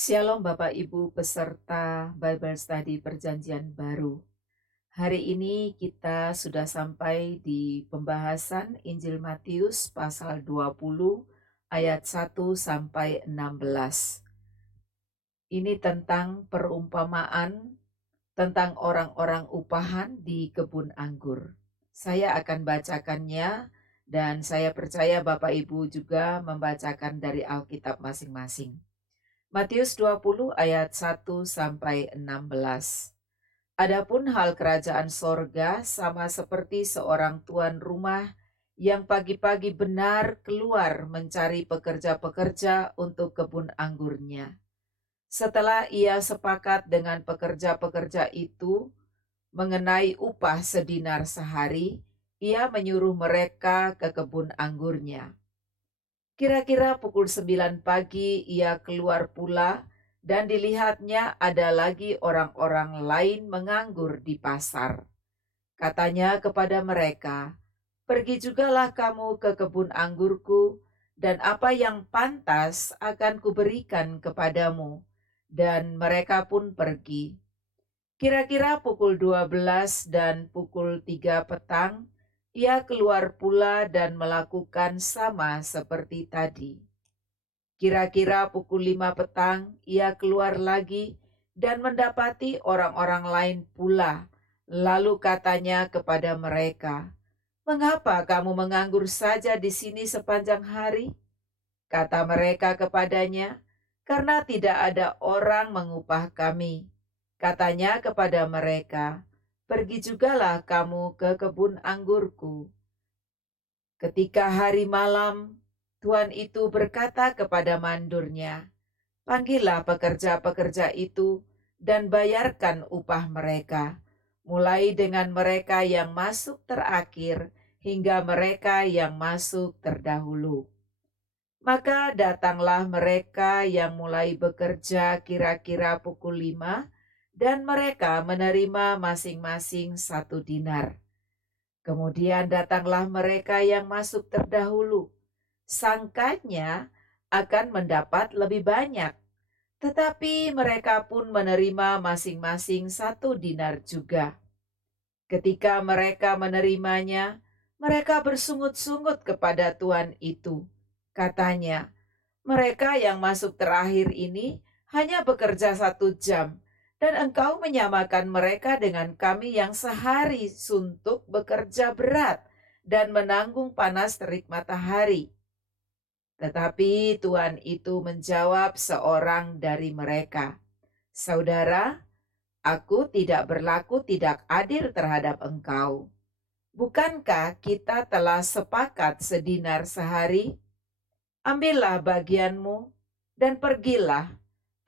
Shalom Bapak Ibu peserta Bible Study Perjanjian Baru. Hari ini kita sudah sampai di pembahasan Injil Matius pasal 20 ayat 1 sampai 16. Ini tentang perumpamaan tentang orang-orang upahan di kebun anggur. Saya akan bacakannya dan saya percaya Bapak Ibu juga membacakan dari Alkitab masing-masing. Matius 20 ayat 1 sampai 16. Adapun hal kerajaan sorga sama seperti seorang tuan rumah yang pagi-pagi benar keluar mencari pekerja-pekerja untuk kebun anggurnya. Setelah ia sepakat dengan pekerja-pekerja itu mengenai upah sedinar sehari, ia menyuruh mereka ke kebun anggurnya. Kira-kira pukul 9 pagi ia keluar pula dan dilihatnya ada lagi orang-orang lain menganggur di pasar. Katanya kepada mereka, "Pergi jugalah kamu ke kebun anggurku, dan apa yang pantas akan kuberikan kepadamu." Dan mereka pun pergi. Kira-kira pukul 12 dan pukul 3 petang, ia keluar pula dan melakukan sama seperti tadi. Kira-kira pukul 5 petang, ia keluar lagi dan mendapati orang-orang lain pula. Lalu katanya kepada mereka, "Mengapa kamu menganggur saja di sini sepanjang hari?" Kata mereka kepadanya, "Karena tidak ada orang mengupah kami." Katanya kepada mereka, "Pergi jugalah kamu ke kebun anggurku." Ketika hari malam, tuan itu berkata kepada mandurnya, "Panggillah pekerja-pekerja itu dan bayarkan upah mereka, mulai dengan mereka yang masuk terakhir hingga mereka yang masuk terdahulu." Maka datanglah mereka yang mulai bekerja kira-kira pukul 5, dan mereka menerima masing-masing 1 dinar. Kemudian datanglah mereka yang masuk terdahulu. Sangkanya akan mendapat lebih banyak, tetapi mereka pun menerima masing-masing 1 dinar juga. Ketika mereka menerimanya, mereka bersungut-sungut kepada tuan itu. Katanya, "Mereka yang masuk terakhir ini hanya bekerja 1 jam, dan engkau menyamakan mereka dengan kami yang sehari suntuk bekerja berat dan menanggung panas terik matahari." Tetapi tuan itu menjawab seorang dari mereka, "Saudara, aku tidak berlaku tidak adil terhadap engkau. Bukankah kita telah sepakat sedinar sehari? Ambillah bagianmu dan pergilah.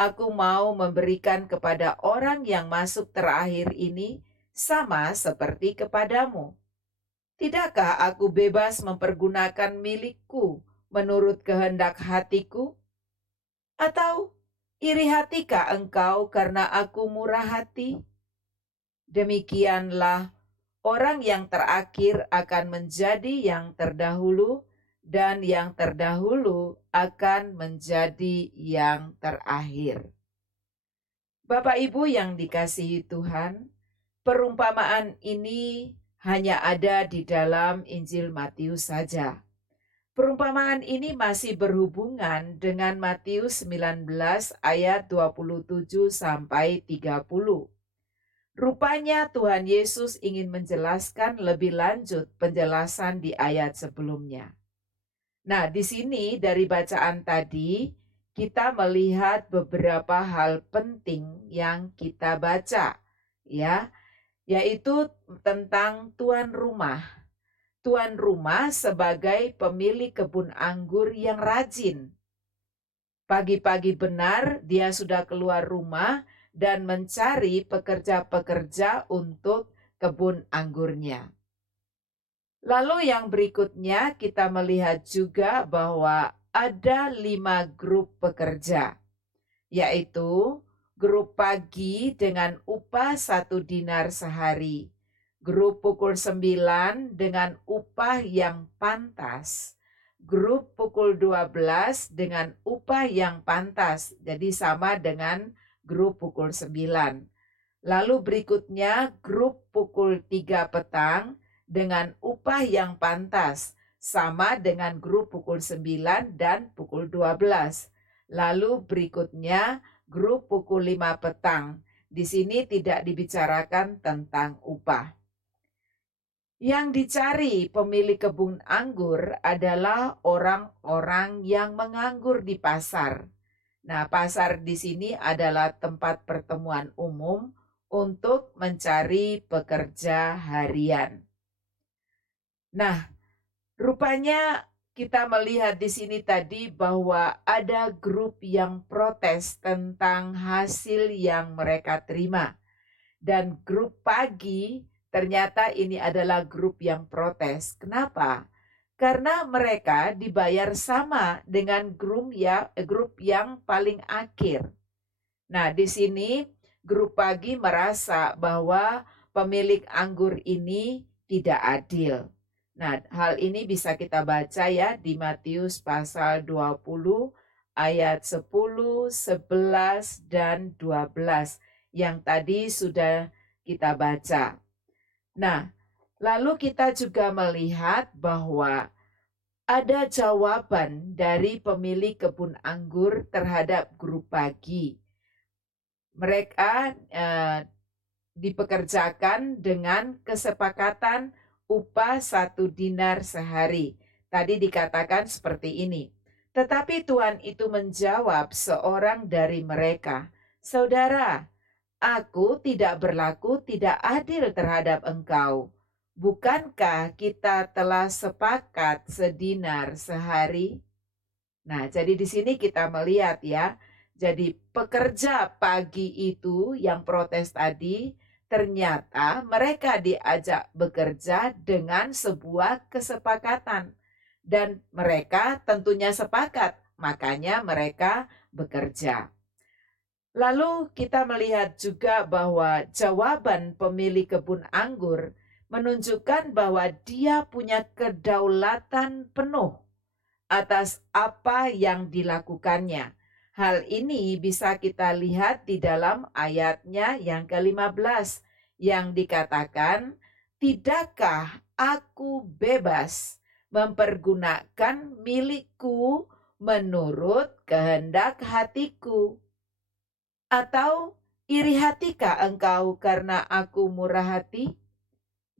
Aku mau memberikan kepada orang yang masuk terakhir ini sama seperti kepadamu. Tidakkah aku bebas mempergunakan milikku menurut kehendak hatiku? Atau iri hatikah engkau karena aku murah hati?" Demikianlah orang yang terakhir akan menjadi yang terdahulu, dan yang terdahulu akan menjadi yang terakhir. Bapak Ibu yang dikasihi Tuhan, perumpamaan ini hanya ada di dalam Injil Matius saja. Perumpamaan ini masih berhubungan dengan Matius 19 ayat 27 sampai 30. Rupanya Tuhan Yesus ingin menjelaskan lebih lanjut penjelasan di ayat sebelumnya. Nah, di sini dari bacaan tadi kita melihat beberapa hal penting yang kita baca, ya, yaitu tentang tuan rumah. Tuan rumah sebagai pemilik kebun anggur yang rajin. Pagi-pagi benar dia sudah keluar rumah dan mencari pekerja-pekerja untuk kebun anggurnya. Lalu yang berikutnya kita melihat juga bahwa ada 5 grup pekerja, yaitu grup pagi dengan upah 1 dinar sehari, grup pukul 9 dengan upah yang pantas, grup pukul 12 dengan upah yang pantas, jadi sama dengan grup pukul 9. Lalu berikutnya grup pukul 3 petang dengan upah yang pantas, sama dengan grup pukul 9 dan pukul 12. Lalu berikutnya grup pukul 5 petang. Di sini tidak dibicarakan tentang upah. Yang dicari pemilik kebun anggur adalah orang-orang yang menganggur di pasar. Nah, pasar di sini adalah tempat pertemuan umum untuk mencari pekerja harian. Nah, rupanya kita melihat di sini tadi bahwa ada grup yang protes tentang hasil yang mereka terima. Dan grup pagi ternyata ini adalah grup yang protes. Kenapa? Karena mereka dibayar sama dengan grup yang paling akhir. Nah, di sini grup pagi merasa bahwa pemilik anggur ini tidak adil. Nah, hal ini bisa kita baca ya di Matius pasal 20 ayat 10, 11, dan 12 yang tadi sudah kita baca. Nah, lalu kita juga melihat bahwa ada jawaban dari pemilik kebun anggur terhadap grup pagi. Mereka dipekerjakan dengan kesepakatan upah 1 dinar sehari. Tadi dikatakan seperti ini. Tetapi Tuhan itu menjawab seorang dari mereka, "Saudara, aku tidak berlaku tidak adil terhadap engkau. Bukankah kita telah sepakat sedinar sehari?" Nah, jadi di sini kita melihat ya. Jadi pekerja pagi itu yang protes tadi, ternyata mereka diajak bekerja dengan sebuah kesepakatan. Dan mereka tentunya sepakat, makanya mereka bekerja. Lalu kita melihat juga bahwa jawaban pemilik kebun anggur menunjukkan bahwa dia punya kedaulatan penuh atas apa yang dilakukannya. Hal ini bisa kita lihat di dalam ayatnya yang ke-15 yang dikatakan, "Tidakkah aku bebas mempergunakan milikku menurut kehendak hatiku? Atau iri hatikah engkau karena aku murah hati?"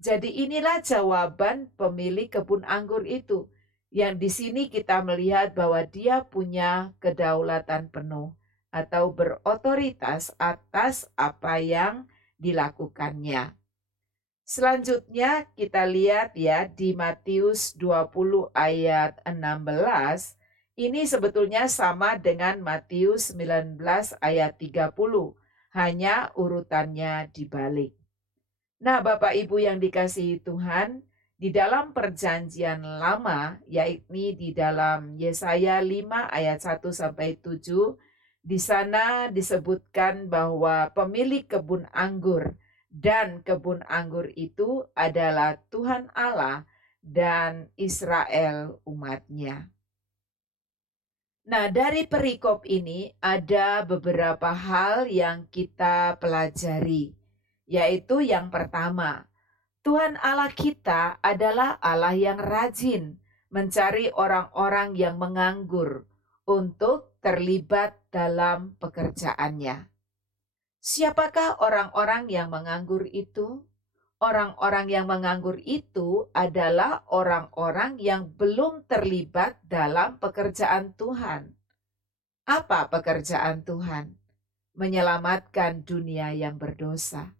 Jadi inilah jawaban pemilik kebun anggur itu. Yang di sini kita melihat bahwa dia punya kedaulatan penuh atau berotoritas atas apa yang dilakukannya. Selanjutnya kita lihat ya di Matius 20 ayat 16. Ini sebetulnya sama dengan Matius 19 ayat 30. Hanya urutannya dibalik. Nah, Bapak Ibu yang dikasihi Tuhan, di dalam perjanjian lama, yakni di dalam Yesaya 5 ayat 1 sampai 7, di sana disebutkan bahwa pemilik kebun anggur dan kebun anggur itu adalah Tuhan Allah dan Israel umatnya. Nah, dari perikop ini ada beberapa hal yang kita pelajari, yaitu yang pertama, Tuhan Allah kita adalah Allah yang rajin mencari orang-orang yang menganggur untuk terlibat dalam pekerjaannya. Siapakah orang-orang yang menganggur itu? Orang-orang yang menganggur itu adalah orang-orang yang belum terlibat dalam pekerjaan Tuhan. Apa pekerjaan Tuhan? Menyelamatkan dunia yang berdosa.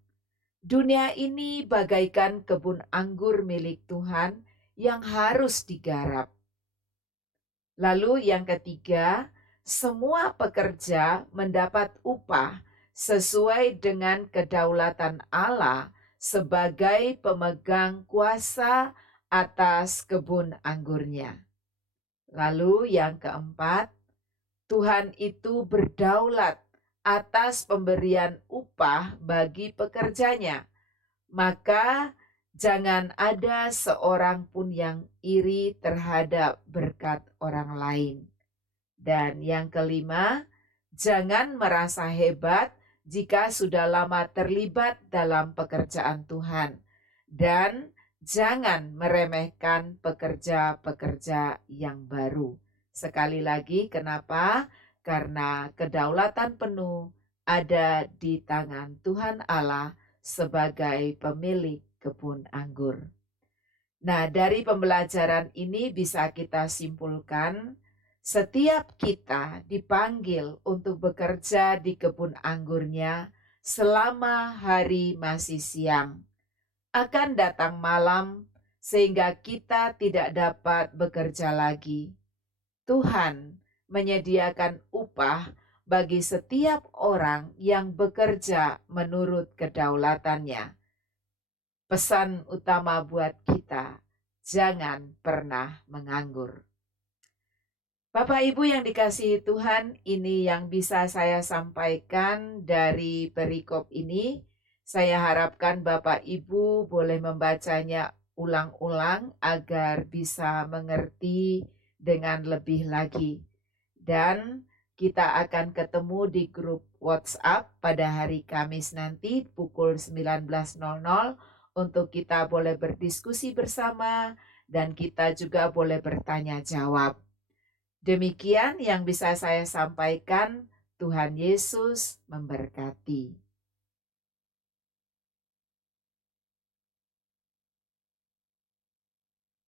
Dunia ini bagaikan kebun anggur milik Tuhan yang harus digarap. Lalu yang ketiga, semua pekerja mendapat upah sesuai dengan kedaulatan Allah sebagai pemegang kuasa atas kebun anggurnya. Lalu yang keempat, Tuhan itu berdaulat atas pemberian upah bagi pekerjanya. Maka Jangan ada seorang pun yang iri terhadap berkat orang lain. Dan yang kelima, jangan merasa hebat jika sudah lama terlibat dalam pekerjaan Tuhan. Dan jangan meremehkan pekerja-pekerja yang baru. Sekali lagi, kenapa? Karena kedaulatan penuh ada di tangan Tuhan Allah sebagai pemilik kebun anggur. Nah, dari pembelajaran ini bisa kita simpulkan, setiap kita dipanggil untuk bekerja di kebun anggurnya selama hari masih siang. Akan datang malam sehingga kita tidak dapat bekerja lagi. Tuhan menyediakan upah bagi setiap orang yang bekerja menurut kedaulatannya. Pesan utama buat kita, jangan pernah menganggur. Bapak Ibu yang dikasihi Tuhan, ini yang bisa saya sampaikan dari perikop ini. Saya harapkan Bapak Ibu boleh membacanya ulang-ulang agar bisa mengerti dengan lebih lagi. Dan kita akan ketemu di grup WhatsApp pada hari Kamis nanti pukul 19.00 untuk kita boleh berdiskusi bersama dan kita juga boleh bertanya jawab. Demikian yang bisa saya sampaikan. Tuhan Yesus memberkati.